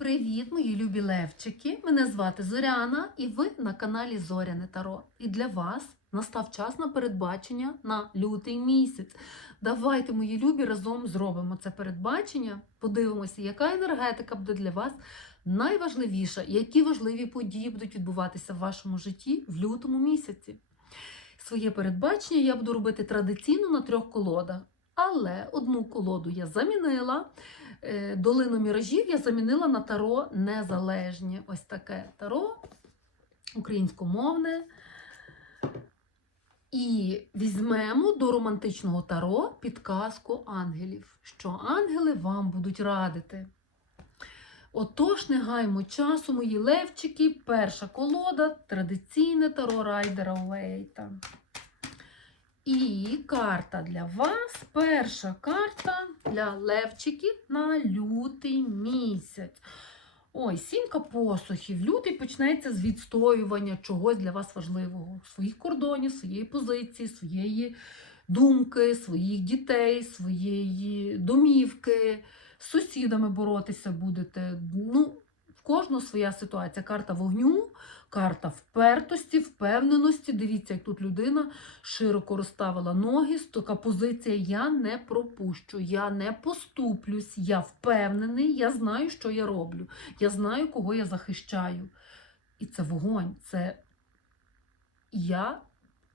Привіт, мої любі левчики! Мене звати Зоряна, і ви на каналі Зоряне Таро. І для вас настав час на передбачення на лютий місяць. Давайте, мої любі, разом зробимо це передбачення. Подивимося, яка енергетика буде для вас найважливіша, які важливі події будуть відбуватися в вашому житті в лютому місяці. Своє передбачення я буду робити традиційно на трьох колодах, але одну колоду я замінила. Е, Долину міражів я замінила на таро незалежні. Ось таке таро українськомовне. І візьмемо до романтичного таро підказку ангелів, що ангели вам будуть радити. Отож, не гаймо часу, мої левчики, перша колода традиційне таро райдера Уейта. І карта для вас. Перша карта для левчиків на лютий місяць. Ой, сімка посухів. Лютий почнеться з відстоювання чогось для вас важливого. Своїх кордонів, своєї позиції, своєї думки, своїх дітей, своєї домівки. З сусідами боротися будете. Ну, кожного своя ситуація. Карта вогню, карта впертості, впевненості. Дивіться, як тут людина широко розставила ноги, така позиція я не пропущу, я не поступлюсь, я впевнений, я знаю, що я роблю, я знаю, кого я захищаю. І це вогонь, це я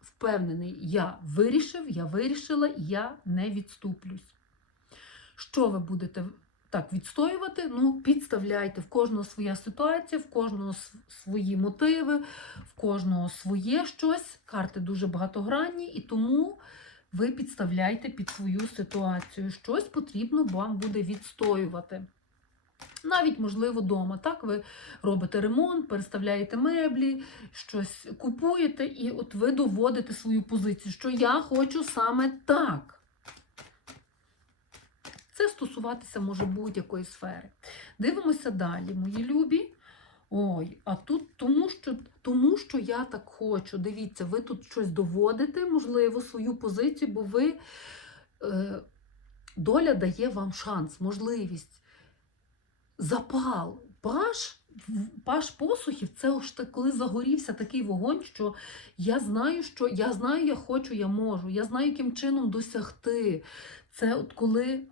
впевнений, я вирішив, я вирішила, я не відступлюсь. Що ви будете так відстоювати? Ну, підставляйте в кожного своя ситуація, в кожного свої мотиви, в кожного своє щось. Карти дуже багатогранні, і тому ви підставляйте під свою ситуацію. Щось потрібно вам буде відстоювати. Навіть, можливо, вдома. Так, ви робите ремонт, переставляєте меблі, щось купуєте, і от ви доводите свою позицію, що я хочу саме так. Це стосуватися може будь-якої сфери. Дивимося далі, мої любі. Ой, а тут тому що, тому, що я так хочу. Дивіться, ви тут щось доводите, можливо, свою позицію, бо ви е, доля дає вам шанс, можливість. Запал, паш, паш посухів це ж коли загорівся такий вогонь, що я знаю, що я знаю, я хочу, я можу, я знаю, яким чином досягти. Це от коли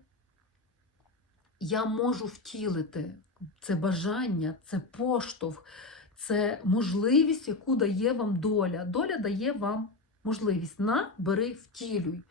я можу втілити це бажання, це поштовх, це можливість, яку дає вам доля. Доля дає вам можливість на, бери, втілюй.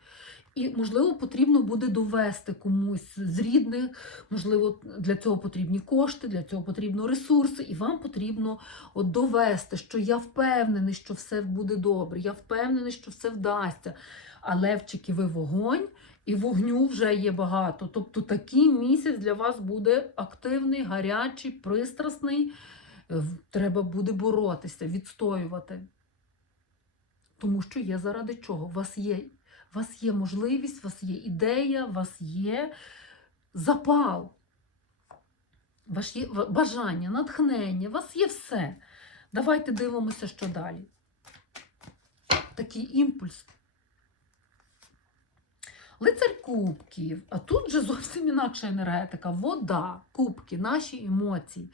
І, можливо, потрібно буде довести комусь з рідних, можливо, для цього потрібні кошти, для цього потрібно ресурси, і вам потрібно от довести, що я впевнений, що все буде добре, я впевнений, що все вдасться. А левчики, ви вогонь, і вогню вже є багато. Тобто такий місяць для вас буде активний, гарячий, пристрасний. Е, Треба буде боротися, відстоювати. Тому що є заради чого? У вас є, у вас є можливість, у вас є ідея, у вас є запал, у вас є бажання, натхнення, у вас є все. Давайте дивимося, що далі. Такий імпульс. Лицар кубків, а тут же зовсім інакша енергетика. Вода, кубки, наші емоції.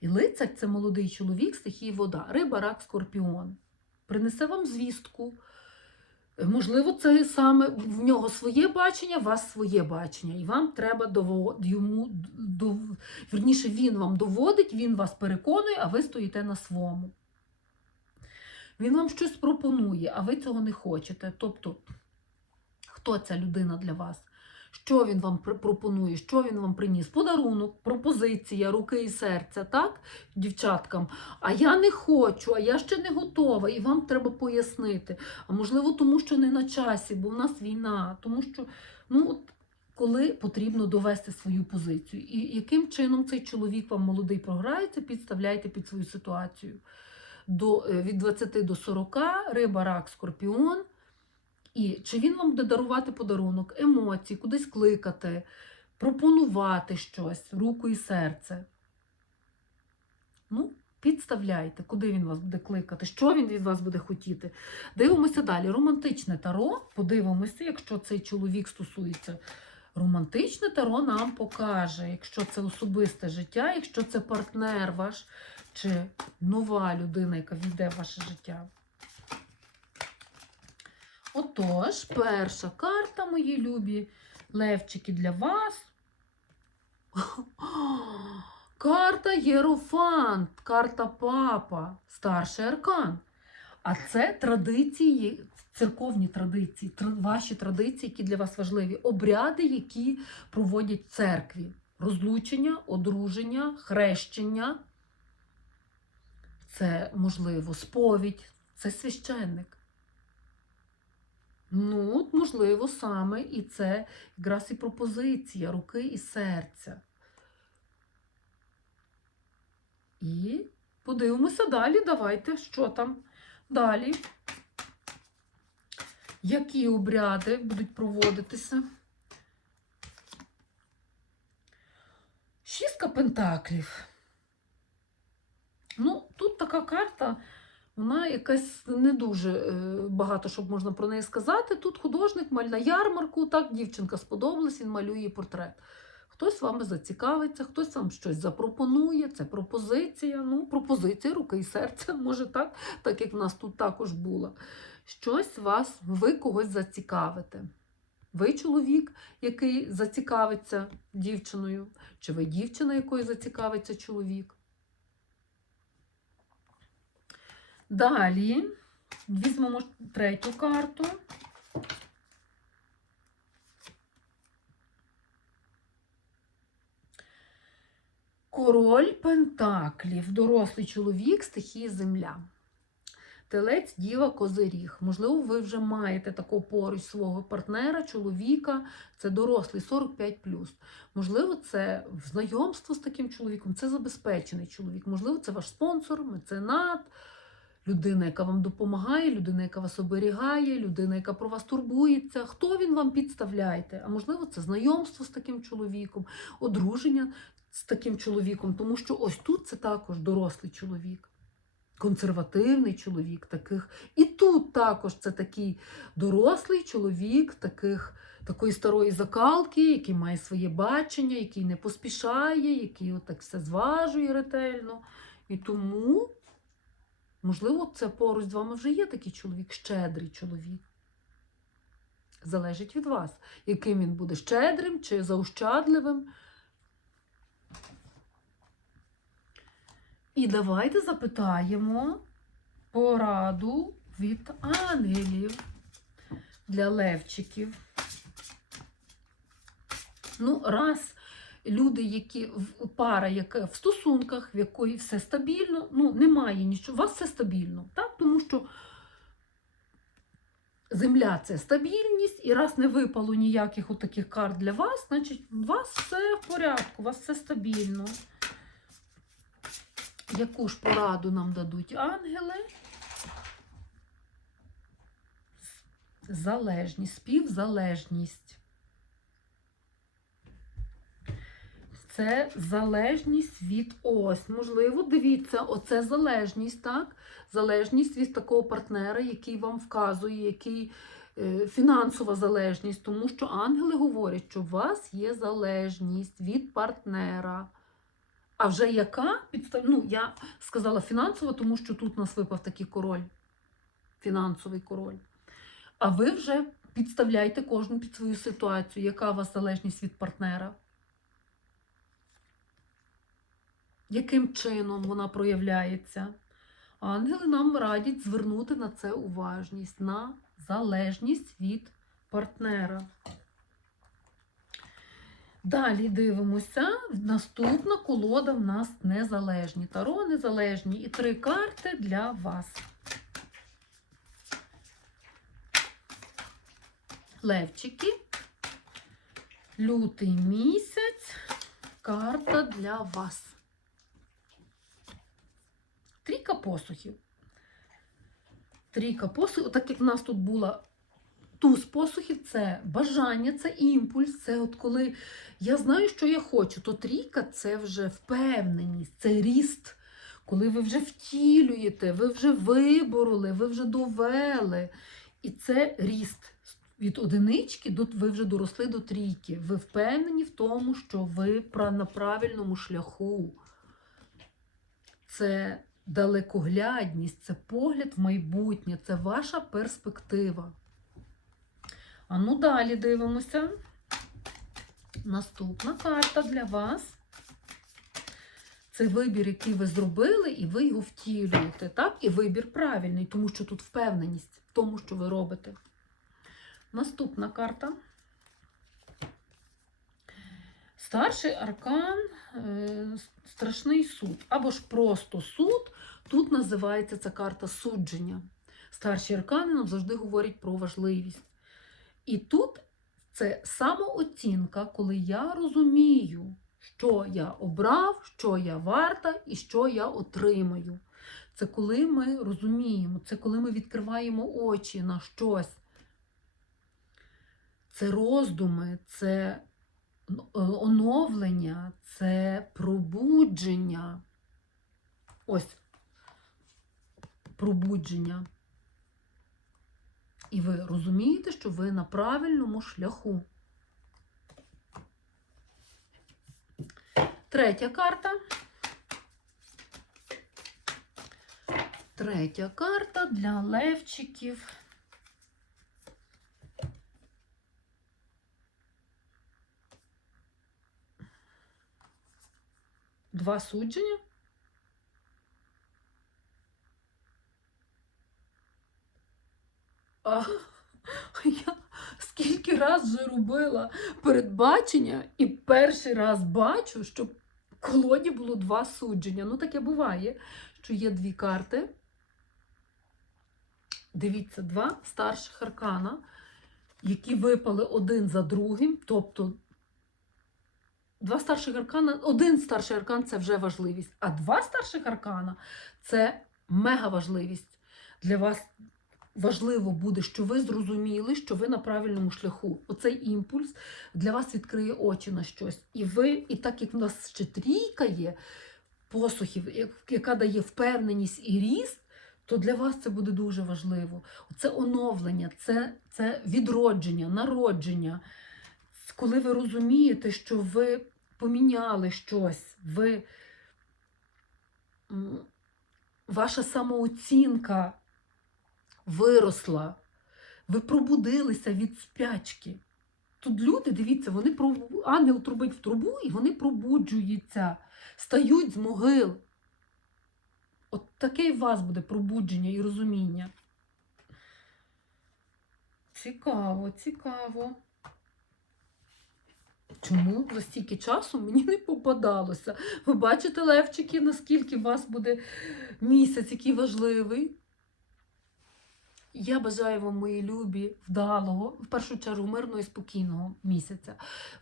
І лицар це молодий чоловік, стихії вода, риба, рак, скорпіон. Принесе вам звістку. Можливо, це саме в нього своє бачення, у вас своє бачення. І вам треба дово- йому дов... вірніше, він вам доводить, він вас переконує, а ви стоїте на своєму. Він вам щось пропонує, а ви цього не хочете. Тобто, хто ця людина для вас? Що він вам пропонує, що він вам приніс? Подарунок, пропозиція, руки і серця, так, дівчаткам. А я не хочу, а я ще не готова, і вам треба пояснити. А можливо, тому що не на часі, бо в нас війна, тому що ну, от, коли потрібно довести свою позицію. І яким чином цей чоловік вам молодий програється, підставляйте під свою ситуацію. До, е, від 20 до 40, риба, рак, скорпіон. І чи він вам буде дарувати подарунок, емоції, кудись кликати, пропонувати щось, руку і серце? Ну, підставляйте, куди він вас буде кликати, що він від вас буде хотіти. Дивимося далі. Романтичне таро. Подивимося, якщо цей чоловік стосується Романтичне таро нам покаже, якщо це особисте життя, якщо це партнер ваш чи нова людина, яка війде в ваше життя. Отож, перша карта, мої любі левчики для вас. Карта Єрофант, карта Папа, старший аркан. А це традиції, церковні традиції, ваші традиції, які для вас важливі, обряди, які проводять церкві. Розлучення, одруження, хрещення. Це, можливо, сповідь, це священник. Ну, от, можливо, саме і це якраз і пропозиція руки і серця. І подивимося далі. Давайте, що там далі. Які обряди будуть проводитися? Шістка пентаклів. Ну, тут така карта, вона якась не дуже е, багато, щоб можна про неї сказати. Тут художник маль на ярмарку, так, дівчинка сподобалась, він малює портрет. Хтось вами зацікавиться, хтось вам щось запропонує. Це пропозиція. Ну, пропозиція руки і серця, може так, так як в нас тут також було. Щось вас, ви когось зацікавите. Ви чоловік, який зацікавиться дівчиною, чи ви дівчина, якою зацікавиться чоловік. Далі візьмемо третю карту. Король Пентаклів, дорослий чоловік, стихії земля. Телець, діва, козиріг. Можливо, ви вже маєте такого поруч свого партнера, чоловіка, це дорослий 45. Можливо, це знайомство з таким чоловіком, це забезпечений чоловік. Можливо, це ваш спонсор, меценат, людина, яка вам допомагає, людина, яка вас оберігає, людина, яка про вас турбується. Хто він вам підставляєте? А можливо, це знайомство з таким чоловіком, одруження з таким чоловіком, тому що ось тут це також дорослий чоловік. Консервативний чоловік таких. І тут також це такий дорослий чоловік, таких, такої старої закалки, який має своє бачення, який не поспішає, який отак все зважує ретельно. І тому, можливо, це поруч з вами вже є такий чоловік, щедрий чоловік. Залежить від вас, яким він буде щедрим чи заощадливим. І давайте запитаємо пораду від ангелів для левчиків. Ну, раз люди, які пара, яка в стосунках, в якої все стабільно, ну, немає нічого, у вас все стабільно, так? Тому що земля це стабільність, і раз не випало ніяких отаких карт для вас, значить, у вас все в порядку, у вас все стабільно. Яку ж пораду нам дадуть ангели? Залежність, співзалежність. Це залежність від ось. Можливо, дивіться, оце залежність, так? Залежність від такого партнера, який вам вказує, який е, фінансова залежність, тому що ангели говорять, що у вас є залежність від партнера. А вже яка підстав... Ну, я сказала фінансова, тому що тут нас випав такий король, фінансовий король. А ви вже підставляйте кожну під свою ситуацію, яка у вас залежність від партнера. Яким чином вона проявляється? Ангели нам радять звернути на це уважність, на залежність від партнера. Далі дивимося. Наступна колода в нас незалежні. Таро незалежні. І три карти для вас. Левчики. Лютий місяць. Карта для вас. Трійка посухів. Трійка посухів, так як в нас тут була туз посухів, це бажання, це імпульс, це от коли я знаю, що я хочу, то трійка це вже впевненість, це ріст. Коли ви вже втілюєте, ви вже вибороли, ви вже довели. І це ріст. від одинички до ви вже доросли до трійки. Ви впевнені в тому, що ви на правильному шляху. Це далекоглядність, це погляд в майбутнє, це ваша перспектива. А ну далі дивимося. Наступна карта для вас. Це вибір, який ви зробили, і ви його втілюєте. Так? І вибір правильний, тому що тут впевненість в тому, що ви робите. Наступна карта. Старший аркан, е, страшний суд. Або ж просто суд. Тут називається ця карта судження. Старші аркани нам завжди говорять про важливість. І тут це самооцінка, коли я розумію, що я обрав, що я варта і що я отримаю. Це коли ми розуміємо, це коли ми відкриваємо очі на щось. Це роздуми, це оновлення, це пробудження. Ось пробудження. І ви розумієте, що ви на правильному шляху. Третя карта. Третя карта для левчиків. Два судження. А, я скільки раз вже робила передбачення, і перший раз бачу, що в колоді було два судження. Ну, таке буває, що є дві карти. Дивіться, два старших аркана, які випали один за другим. Тобто, два старших аркана, один старший аркан це вже важливість, а два старших аркана це мега важливість. Для вас важливо буде, що ви зрозуміли, що ви на правильному шляху. Оцей імпульс для вас відкриє очі на щось. І ви, і так як в нас ще трійка є посухів, яка дає впевненість і ріст, то для вас це буде дуже важливо. Це оновлення, це, це відродження, народження. Коли ви розумієте, що ви поміняли щось, ви, ваша самооцінка виросла, ви пробудилися від спячки. Тут люди, дивіться, вони проб- ангел трубить в трубу і вони пробуджуються, стають з могил. От таке у вас буде пробудження і розуміння. Цікаво, цікаво. Чому за стільки часу мені не попадалося? Ви бачите, Левчики, наскільки у вас буде місяць, який важливий? Я бажаю вам, мої любі, вдалого, в першу чергу, мирного і спокійного місяця.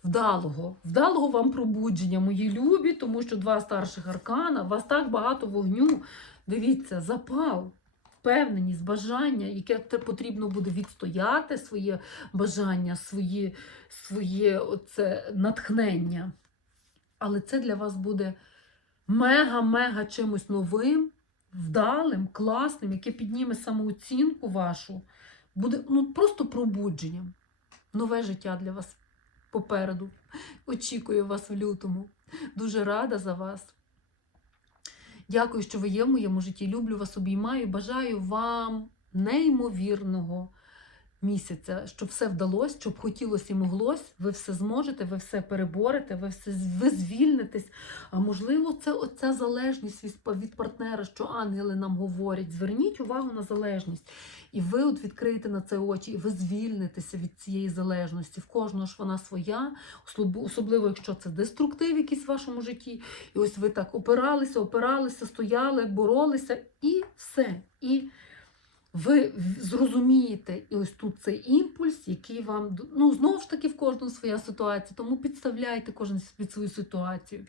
Вдалого, вдалого вам пробудження, мої любі, тому що два старших аркана, у вас так багато вогню. Дивіться, запал, впевненість, бажання, яке потрібно буде відстояти своє бажання, своє, своє оце натхнення. Але це для вас буде мега-мега чимось новим вдалим, класним, яке підніме самооцінку вашу, буде ну, просто пробудженням. Нове життя для вас попереду. Очікую вас в лютому. Дуже рада за вас. Дякую, що ви є в моєму житті. Люблю вас, обіймаю. Бажаю вам неймовірного місяця, щоб все вдалося, щоб хотілося і моглось. Ви все зможете, ви все переборете, ви все ви звільнитесь. А можливо, це оця залежність від, від партнера, що ангели нам говорять. Зверніть увагу на залежність. І ви от відкриєте на це очі, і ви звільнитеся від цієї залежності. В кожного ж вона своя, особливо- якщо це деструктив якийсь в вашому житті. І ось ви так опиралися, опиралися, стояли, боролися, і все. І ви зрозумієте, і ось тут цей імпульс, який вам ну знову ж таки в кожного своя ситуація, тому підставляйте кожен під свою ситуацію.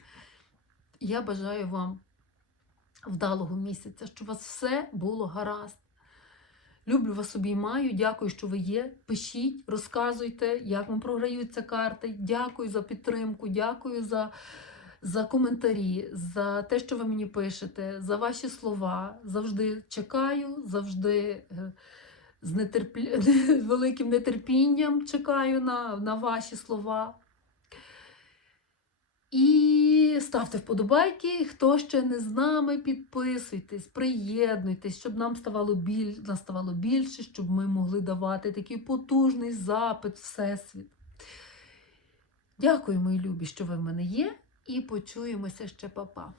Я бажаю вам вдалого місяця, щоб у вас все було гаразд. Люблю вас обіймаю, дякую, що ви є. Пишіть, розказуйте, як вам програються карти. Дякую за підтримку, дякую за, за коментарі, за те, що ви мені пишете, за ваші слова. Завжди чекаю, завжди е, з нетерплі... великим нетерпінням чекаю на, на ваші слова. І ставте вподобайки. Хто ще не з нами, підписуйтесь, приєднуйтесь, щоб нам ставало, біль... нас ставало більше, щоб ми могли давати такий потужний запит Всесвіт. Дякую, мої любі, що ви в мене є, і почуємося ще, Па-па.